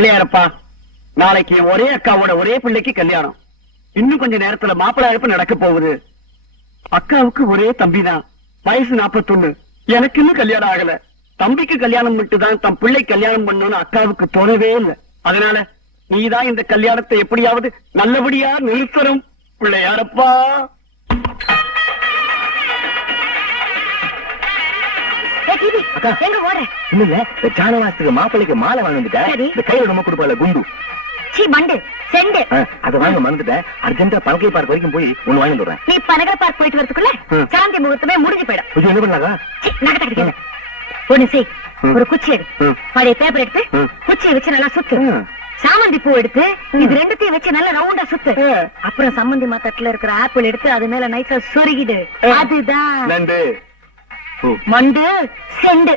பிள்ளையாரப்பா, நாளைக்கு ஒரே அக்காவோட ஒரே பிள்ளைக்கு கல்யாணம். இன்னும் கொஞ்ச நேரத்துல மாப்பிள்ளை அழைப்பு நடக்க போகுது. அக்காவுக்கு ஒரே தம்பிதான், வயசு 41. எனக்கு இன்னும் கல்யாணம் ஆகல. தம்பிக்கு கல்யாணம் மட்டும்தான் தம் பிள்ளை கல்யாணம் பண்ணணும்னு அக்காவுக்கு தோணவே இல்லை. அதனால நீதான் இந்த கல்யாணத்தை எப்படியாவது நல்லபடியா நிறுத்தணும் பிள்ளையாரப்பா. சாணவாசத்துக்கு மாப்பிள்ளைக்கு மாலை வாங்கிட்டேன். கையில ரொம்ப கொடுப்பால குண்டு அதை வாங்க மறந்துட்டேன். அர்ஜென்டா பனகை பார்க் வரைக்கும் போய் ஒண்ணு வாங்கி வந்துடுறேன். நீ பனகை பார்க் போயிட்டு வரதுக்குள்ள சாந்தி முகூர்த்தமே முடிஞ்சு போயிடும். என்ன பண்ணாங்க? ஒண்ணு செய், ஒரு குச்சி எடு, பழைய பேப்பர் எடுத்து குச்சியை வச்சு நல்லா சுத்து. சாமந்தி பூ எடுத்து இது ரெண்டுத்தையும் வச்சு நல்லா ரவுண்டா சுத்து. அப்புறம் சம்மந்தி மாத்தட்டுல இருக்கிற ஆப்பிள் எடுத்து அது மேல நைஸா சொருகிடு. அதுதான் மண்டு செண்டு.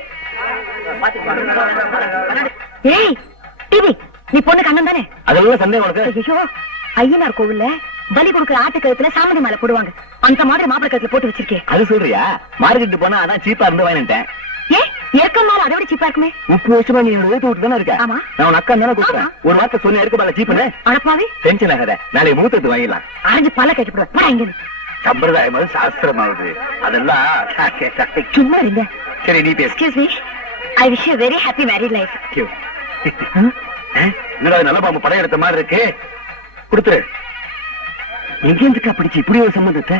ஏய் டிவி, நீ பொண்ணுக்கு அண்ணன் தானே? அதெல்லாம் சந்தேகம் உனக்கு? ஐயோ, ஐயனார் கோவில்ல பலி கொடுக்கிற ஆட்டு கழுத்துல சாமந்தி மாலை போடுவாங்க. அந்த மாதிரி மாப்பிளை கழுத்துல போட்டு வச்சிருக்கேன். அது சொல்றியா? மார்க்கெட்டு போனா அதான் சீப்பா இருந்து வாங்கிட்டேன். ஏன் ஏற்கம் மேல அதை விட சீப்பா இருக்குமே? 30 வருஷமா நீ வீட்டு விட்டு தானே இருக்க. ஆமா, நான் உன் அக்கா தானே கூப்பிடுறேன். ஒரு வார்த்தை சொன்ன இருக்க மேல சீப்புன்னு அடப்பாவே. டென்ஷன் ஆகாத, நாளைக்கு மூத்தத்து வாங்கிடலாம். அரைஞ்சு பல்ல கட்டிவிடுவேன். இங்க சம்பிரதாயமாவது சாஸ்திரமாவது அதெல்லாம் சும்மா இல்ல. சரி நீ பேசு. Excuse me, I wish you very happy married life. என்னடா நல்ல பாம்பு படம் எடுத்த மாதிரி இருக்கு, கொடுத்துரு. எங்கேந்துக்கா பிடிச்சு இப்படி ஒரு சம்பந்தத்தை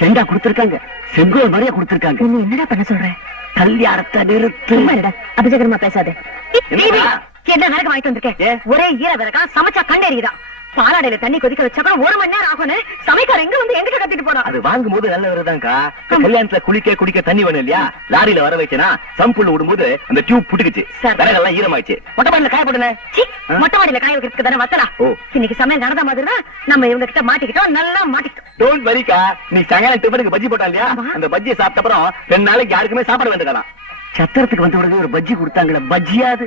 செண்டா கொடுத்திருக்காங்க, செங்கோல் மாதிரியா கொடுத்திருக்காங்க. நீ என்னடா பண்ண சொல்ற? கல்யாணத்தை நிறுத்து. அபிஜகரமா பேசாதே. என்னடா? என்ன விறகு வாங்கிட்டு வந்திருக்கேன்? ஒரே ஈர விறகா, சமைச்சா கண்ணெறியுதான். பாலாடையில தண்ணி கொதிக்க வச்சா 1 மணி நேரம் ஆகும். சமைக்கார எங்க வந்து எங்கிட்ட கத்திட்டு போனா? அது வாங்கும் போது நல்ல விறகுதான்க்கா. கல்யாணத்துல குடிக்க தண்ணி வேணும் இல்லையா? லாரியில வர வச்சேனா சம்புள்ள விடும்போது அந்த டியூப் புட்டுக்குச்சு, விறகெல்லாம் ஈரமாயிடுச்சு. மொட்டை மாடியில காய போடுன. மொட்டை மாடியில காய வைக்கிறதுக்கு தானே வத்தலா? இன்னைக்கு சமையல் நடந்த மாதிரி தான் நம்ம இவங்க கிட்ட மாட்டிக்கிட்டோம், நல்லா மாட்டிக்கிட்டோம். டோன்ட் வரிக்கா, நீ சாயங்காலம் டிஃபனுக்கு பஜ்ஜி போட்டா இல்லையா? அந்த பஜ்ஜியை சாப்பிட்ட அப்புறம் 2 நாளைக்கு யாருக்குமே சாப்பாடு வேண்டுக்கலாம். சத்திரத்துக்கு வந்த உடனே ஒரு பஜ்ஜி கொடுத்தாங்களே, பஜ்ஜியாது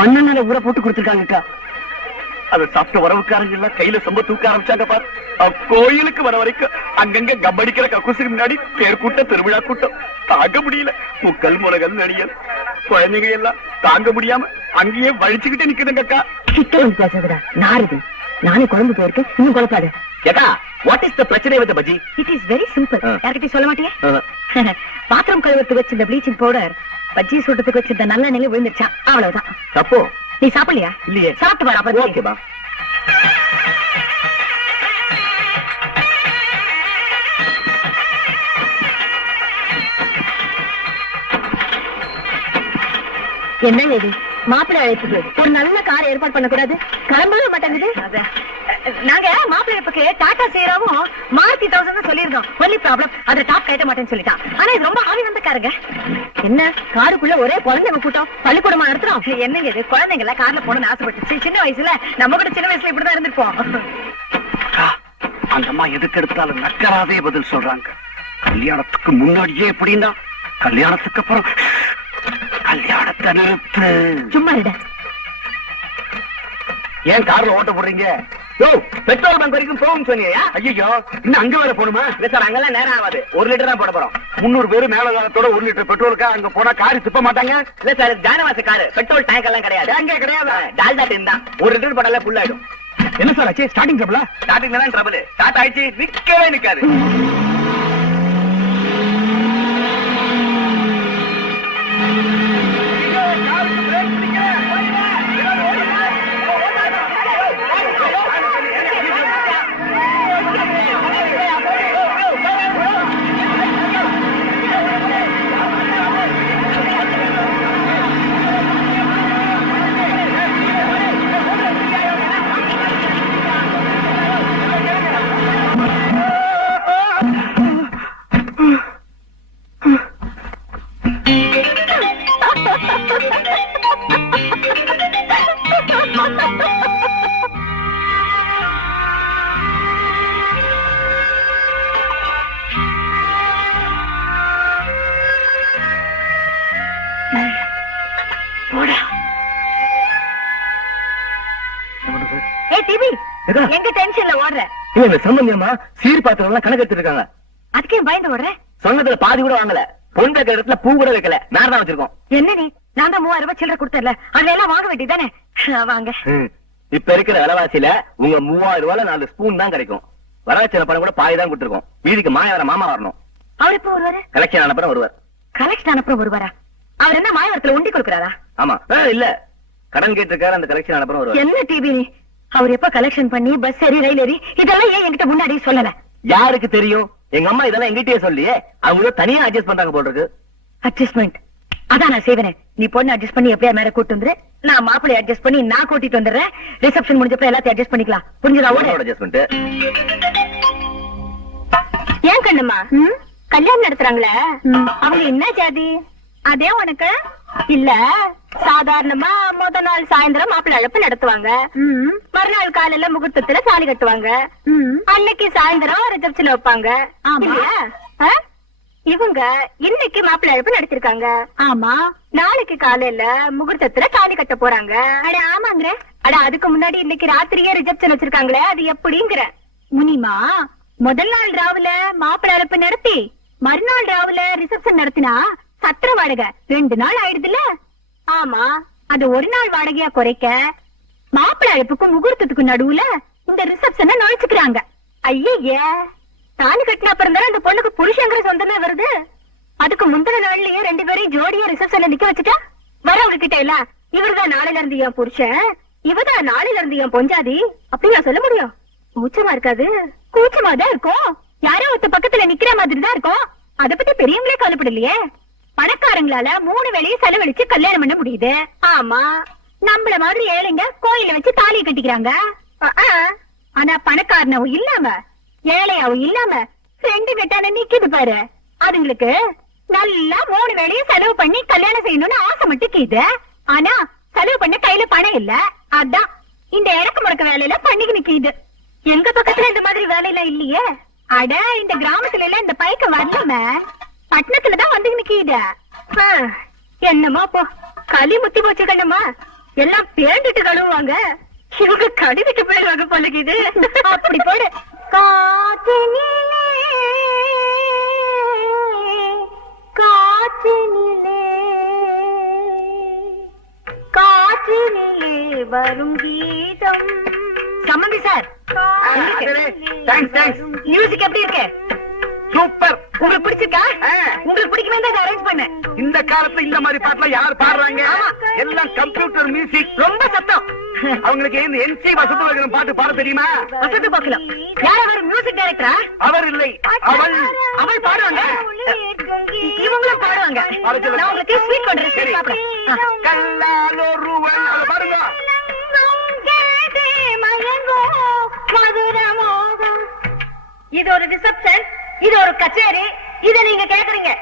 மண்ணெண்ணெயில ஊற போட்டு கொடுத்திருக்காங்கக்கா. அதை சாப்பிட்ட உறவுக்காரங்க எல்லாம் கையில சொம்ப தூக்க ஆரம்பிச்சாங்க பாரு. கோயிலுக்கு வர வரைக்கும் அங்கங்க கப்படிக்கிற கக்கூசுக்கு முன்னாடி பேர் கூட்டம், திருவிழா கூட்டம் தாங்க முடியல. முக்கல் முளகல் நடிகல் குழந்தைங்க எல்லாம் தாங்க முடியாம அங்கேயே வழிச்சுக்கிட்டே நிக்குதுங்கக்கா. கிட்ட வந்து பேசுறா நாரதி, நானே குழம்பு போயிருக்கு, இன்னும் குழப்பாது. ஏக்கா, வாட் இஸ் த பிரச்சனை with bajji? It is very simple. யார்கிட்ட சொல்ல மாட்டியே? பாத்திரம் கழுவுறதுக்கு வச்சிருந்த ப்ளீச்சிங் பவுடர் பஜ்ஜி சுடுறதுக்கு வச்சிருந்த நல்ல நிலை விழுந்துச்சா, அவ்வளவுதான். தப்போ? நீ சாப்பிடலையா? இல்லையே. சாப்பிட்டு பாரு. அப்புறம் ஓகேபா. என்ன லேடி, மாப்பிள்ளை அழைப்புக்கு ஒரு நல்ல கார் ஏற்பாடு பண்ணக்கூடாது? கிளம்பவே மாட்டேங்குது. நாங்க மாப்பிள்ளை அழைப்புக்கு டாடா சேராவும் மாருதி 1000 சொல்லியிருந்தோம். ஒன்லி ப்ராப்ளம், அதை டாப் கட்ட மாட்டேன்னு சொல்லிட்டான். ஆனா இது ரொம்ப ஆவி வந்த காருங்க. என்ன காருக்குள்ள ஒரே குழந்தைங்க கூட்டம், பள்ளிக்கூடமா நடத்துறோம். என்னங்க இது, குழந்தைங்கள கார்ல போகணும்னு ஆசைப்பட்டுச்சு. சின்ன வயசுல நம்ம கூட சின்ன வயசுல இப்படிதான் இருந்திருப்போம். அந்த அம்மா எதுக்கு எடுத்தாலும் நக்கராதே பதில் சொல்றாங்க. கல்யாணத்துக்கு முன்னாடியே எப்படின்னா, கல்யாணத்துக்கு அப்புறம் கல்யாணத்தை நிறுத்து. சும்மா இட. ஏன் கார்ல ஓட்ட போடுறீங்க? பெட்ரோல் பங்க் வரைக்கும் போகும் சொன்னீங்க. ஐயோ, இன்னும் அங்க வேற போணுமா? இல்ல சார், அங்கெல்லாம் நேரம் ஆகாது. 1 லிட்டர் தான் போட போறோம். 300 பேரு மேல காலத்தோட 1 லிட்டர் பெட்ரோலுக்கா அங்க போனா காரி துப்ப மாட்டாங்க. இல்ல சார், ஜானவாச காரு, பெட்ரோல் டேங்க் எல்லாம் கிடையாது. அங்க கிடையாது, டால்டா டின் தான். 1 லிட்டர் போட்டாலே ஃபுல் ஆயிடும். என்ன சார் ஆச்சு? ஸ்டார்டிங் ட்ரபிளா? ஸ்டார்டிங்ல தான் ட்ரபிள். ஸ்டார்ட் ஆயிடுச்சு, நிக்கவே நிக்காது. எங்க டென்ஷன்ல ஓடுற? இல்ல சம்பந்தியம்மா சீர் பாத்திரம் எல்லாம் கணக்கு எடுத்துருக்காங்க. அதுக்கே பயந்து ஓடுற? சொன்னதுல பாதி கூட வாங்கல. பொண்ணு வைக்கிற இடத்துல பூ கூட வைக்கல, மேல தான் வச்சிருக்கோம். என்ன நீ, நான் தான் 3000 ரூபாய் சில்லறை கொடுத்தல, அதுல எல்லாம் வாங்க வேண்டியதானே? வாங்க. இப்ப இருக்கிற விலைவாசியில உங்க 3000 ரூபாய்ல 4 ஸ்பூன் தான் கிடைக்கும். வரவச்சல பணம் கூட பாய் தான் கொடுத்துருக்கோம். வீதிக்கு மாயவர மாமா வரணும். அவர் எப்ப வருவாரு? கலெக்ஷன் ஆனப்புறம் வருவார். கலெக்ஷன் ஆனப்புறம் வருவாரா? அவர் என்ன மாயவரத்துல உண்டி கொடுக்கறாரா? ஆமா. இல்ல, கடன் கேட்டிருக்காரு. அந்த கலெக்ஷன் ஆனப்புறம் வருவார். என்ன டிவி நீ? அவர் எப்ப கலெக்ஷன் பண்ணி பஸ் ஏறி ரயில் ஏறி இதெல்லாம் ஏன் என்கிட்ட முன்னாடியே சொல்லல? யாருக்கு தெரியும்? எங்க அம்மா இதெல்லாம் எங்கிட்டயே சொல்லியே. அவங்க தனியா அட்ஜஸ்ட் பண்றாங்க போல இருக்கு. அட்ஜஸ்ட்மெண்ட் அதான் நான் செய்வேன். நீ பொண்ணு அட்ஜஸ்ட் பண்ணி எப்படியா மேல கூட்டு வந்துரு. நான் மாப்பிள்ளை அட்ஜஸ்ட் பண்ணி நான் கூட்டிட்டு வந்துடுறேன். ரிசப்ஷன் முடிஞ்சப்ப எல்லாத்தையும் அட்ஜஸ்ட் பண்ணிக்கலாம். புரிஞ்சுதா? அட்ஜஸ்ட்மெண்ட். ஏன் கண்ணம்மா கல்யாணம் நடத்துறாங்களே, அவங்க என்ன ஜாதி? அதே உனக்கு இல்ல. சாதாரணமா முத நாள் சாயந்தரம் மாப்பிள்ளை அழைப்பு நடத்துவாங்க. மறுநாள் காலையில முகூர்த்தத்துல தாலி கட்டுவாங்க. அன்னைக்கு சாயந்தரம் ரிசப்ஷன் வைப்பாங்க. இல்லையா? இவங்க இன்னைக்கு மாப்பிள்ளை அழைப்பு நடத்திருக்காங்க. ஆமா. நாளைக்கு காலையில முகூர்த்தத்துல தாலி கட்ட போறாங்க. அட ஆமாங்க. அட அதுக்கு முன்னாடி இன்னைக்கு ராத்திரியே ரிசப்ஷன் வச்சிருக்காங்களே, அது எப்படிங்கிற? முனிமா, முதல் நாள் ராவுல மாப்பிள்ளை அழைப்பு நடத்தி மறுநாள் ராவுல ரிசப்ஷன் நடத்தினா சத்திர வாடகை 2 நாள் ஆயிடுதுல்ல? ஆமா. அது ஒரு நாள் வாடகையா குறைக்க மாப்பிள்ளை அழைப்புக்கும் முகூர்த்தத்துக்கும் நடுவுல இந்த ரிசப்ஷனை நுழைச்சுக்கிறாங்க. ஐயே, தாலி கட்டின அப்புறம் தானே அந்த பொண்ணுக்கு புருஷங்கிற சொந்தமே வருது. அதுக்கு முந்தின நாள்லயே 2 பேரையும் ஜோடியா ரிசப்ஷன்ல நிக்க வச்சுட்டா வரவங்க கிட்ட இல்ல, இவர்தான் நாளையில இருந்து என் புருஷன், இவதான் நாளையில இருந்து என் பொஞ்சாதி அப்படி நான் சொல்ல முடியும்? கூச்சமா இருக்காது? கூச்சமா தான் இருக்கும். யாரோ ஒருத்த பக்கத்துல நிக்கிற மாதிரி தான் இருக்கும். அத பத்தி பெரியவங்களே கவலைப்படலையே. பணக்காரங்களால 3 வேளையும் செலவழிச்சு கல்யாணம் பண்ண முடியுது. ஆமா. நம்மள மாதிரி ஏழைங்க கோயில வச்சு தாலியை கட்டிக்கிறாங்க. ஆனா பணக்காரனாவும் இல்லாம ஏழையாவும் இல்லாம 2 வெட்டான நிக்குது பாரு. அதுங்களுக்கு நல்லா 3 வேளையும் செலவு பண்ணி கல்யாணம் செய்யணும்னு ஆசை மட்டும். ஆனா செலவு பண்ண கையில பணம் இல்ல. அதான் இந்த இறக்கு முடக்க வேலையில பண்ணிக்கு நிக்குது. எங்க பக்கத்துல இந்த மாதிரி வேலையில இல்லையே. அட இந்த கிராமத்துல எல்லாம் இந்த பைக்க வரலாம, பட்டணத்துலதான் வந்து நிக்குது. என்னமா போ, களி முத்தி போச்சு கண்ணம்மா. எல்லாம் பேண்டுட்டு கழுவுவாங்க. இவங்க கடிவிட்டு போயிடுவாங்க பழகிது. அப்படி போடு. காற்றினிலே காற்றினிலே காற்றினிலே வரும் கீதம். சம்மந்தி சார், மியூசிக் எப்படி இருக்கு? சூப்பர். உங்களுக்கு பிடிச்சிருக்கா? உங்களுக்கு பிடிக்குமே தான் அரேஞ்ச் பண்ணேன். இந்த காலத்துல இந்த மாதிரி பாட்டுலாம் யார் பாடுறாங்க? எல்லாம் கம்ப்யூட்டர் மியூசிக். ரொம்ப சத்தம். அவங்களுக்கு இந்த என்சி வசந்தவர்கள் பாட்டு பாட தெரியுமா? வசந்த பாக்கலாம். யார் அவர்? மியூசிக் டைரக்டரா? அவர் இல்லை, அவள். அவள் பாடுவாங்க. இவங்களும் பாடுவாங்க. நான் உங்களுக்கு ஸ்வீட் பண்றேன். சரி சாப்பிடுறேன். கல்லால் ஒருவன். அதை பாருங்க. இது ஒரு ரிசப்ஷன், இது ஒரு கச்சேரி, இத நீங்க கேக்குறீங்க.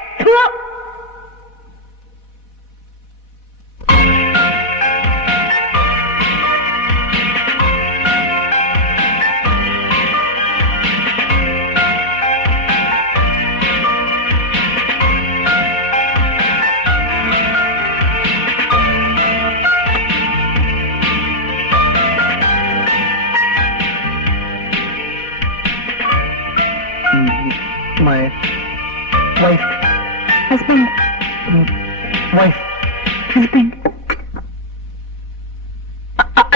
My wife. Husband. Wife. Husband.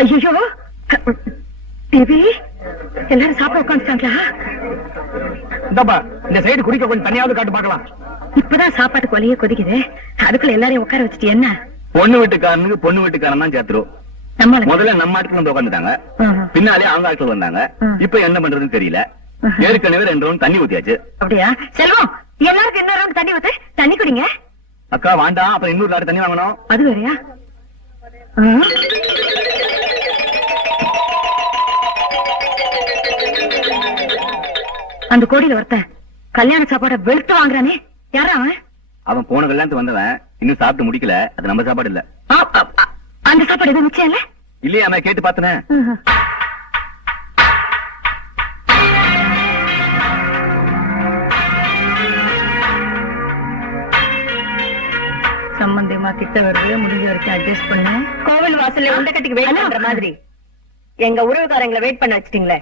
ஐயோ, பேபி, எல்லாரும் சாப்பிட உட்காந்துட்டாங்களா? இந்தப்பா, இந்த சைடு குடிக்க கொஞ்சம் தனியாவது காட்டு பார்க்கலாம். இப்பதான் சாப்பாட்டு கொலையே கொதிக்குது. அதுக்குள்ள எல்லாரையும் உட்கார வச்சுட்டு என்ன? பொண்ணு வீட்டுக்காரனுக்கு பொண்ணு வீட்டுக்காரன் தான் சேர்த்துரும். முதல்ல நம்ம ஆட்கள் வந்து உட்காந்துட்டாங்க, பின்னாலே அவங்க ஆட்கள் வந்தாங்க. இப்ப என்ன பண்றதுன்னு தெரியல. ஏற்கனவே 2 ரவுண்ட் தண்ணி ஊத்தியாச்சு. அப்படியா? செல்வம், எல்லாருக்கும் இன்னொரு ரவுண்ட் தண்ணி ஊத்து. தண்ணி குடிங்க. அக்கா வேண்டாம், அப்புறம் இன்னொரு லாரி தண்ணி வாங்கணும். அது வேறையா? அந்த கோடியில ஒருத்தன் கல்யாண சாப்பாட வெளுத்து வாங்குறானே, யாரா அவன்? அவன் போன கல்யாணத்துக்கு வந்தவன், இன்னும் சாப்பிட்டு முடிக்கல. அது நம்ம சாப்பாடு இல்ல. அந்த சாப்பாடு எதுவும் மிச்சம் இல்ல? இல்லையா? அவன் கேட்டு பார்த்தனே. சம்பந்தியமா கிட்ட வருது, முடிஞ்ச வரைக்கும் அட்ஜஸ்ட் பண்ணு. கோவில் வாசல்ல உண்ட கட்டிக்கு வெயிட் பண்ற மாதிரி எங்க உறவுக்காரங்களை வெயிட் பண்ண வச்சிட்டீங்களே.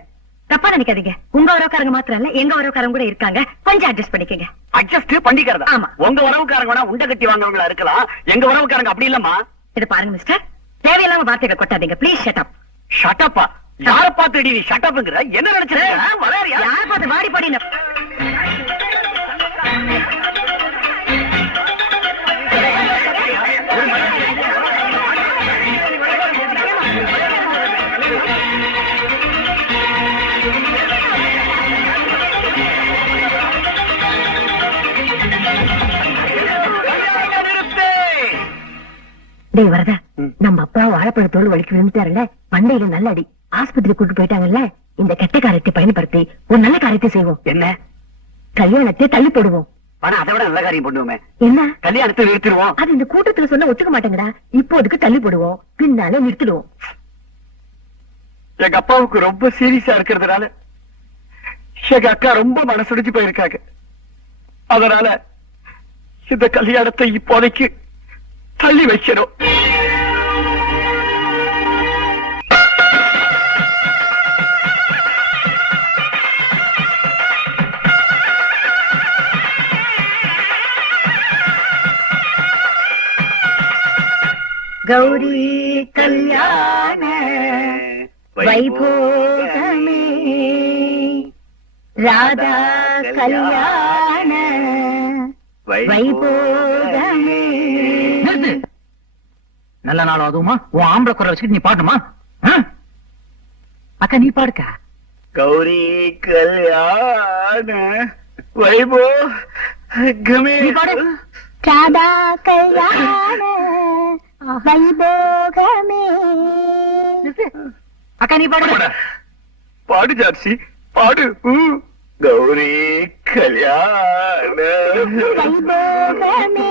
தப்பா நினைக்காதீங்க. உங்க உறவுக்காரங்க மாத்திரம் இல்ல, எங்க உறவுக்காரங்க கூட இருக்காங்க. கொஞ்சம் அட்ஜஸ்ட் பண்ணிக்கங்க. அட்ஜஸ்ட் பண்ணிக்கிறதா? ஆமா. உங்க உறவுக்காரங்க வேணா உண்ட கட்டி வாங்குறவங்களா இருக்கலாம், எங்க உறவுக்காரங்க அப்படி இல்லம்மா. இது பாருங்க மிஸ்டர், தேவையில்லாம வார்த்தைகளை கொட்டாதீங்க ப்ளீஸ் ஷட் அப். ஷட்டப்பா யார பாத்துடி நீ ஷட்டப்ங்கற என்ன நினைச்சிருக்க வளையறியா யார் பார்த்து வாடி பாடி டேய் வரதா, நம்ம அப்பா வாழைப்பழத்தோடு வலிக்கு விழுந்துட்டாருல்ல, பண்டையில நல்ல அடி, ஆஸ்பத்திரி கூட்டு போயிட்டாங்கல்ல. இந்த கெட்ட காரியத்தை பயன்படுத்தி ஒரு நல்ல காரியத்தை செய்வோம். என்ன கல்யாணத்தை தள்ளி போடுவோம். ஆனா அதை விட நல்ல காரியம் பண்ணுவோமே. என்ன கல்யாணத்தை நிறுத்திடுவோம். அது இந்த கூட்டத்துல சொன்னா ஒத்துக்க மாட்டேங்கடா. இப்போதுக்கு தள்ளி போடுவோம், பின்னால நிறுத்திடுவோம். எங்க அப்பாவுக்கு ரொம்ப சீரியஸா இருக்கிறதுனால எங்க அக்கா ரொம்ப மனசுடிச்சு போயிருக்காங்க. அதனால இந்த கல்யாணத்தை இப்போதைக்கு தள்ளி வைக்கிறோம். கௌரி கல்யாண வைபோகமே, ராதா கல்யாண வைபோகமே. நல்ல நாள் அதுவுமா உன் ஆம்பளை குறை வச்சுக்கிட்டு நீ பாட்டுமா? அக்கா நீ பாடுக்கா. கௌரி கல்யாண வைபோகமே. நீ பாடு. ராதா கல்யாண வைபோகமே. அக்கா நீ பாடு. பாடு ஜார்சி பாடு. கௌரி கல்யாண வைபோகமே.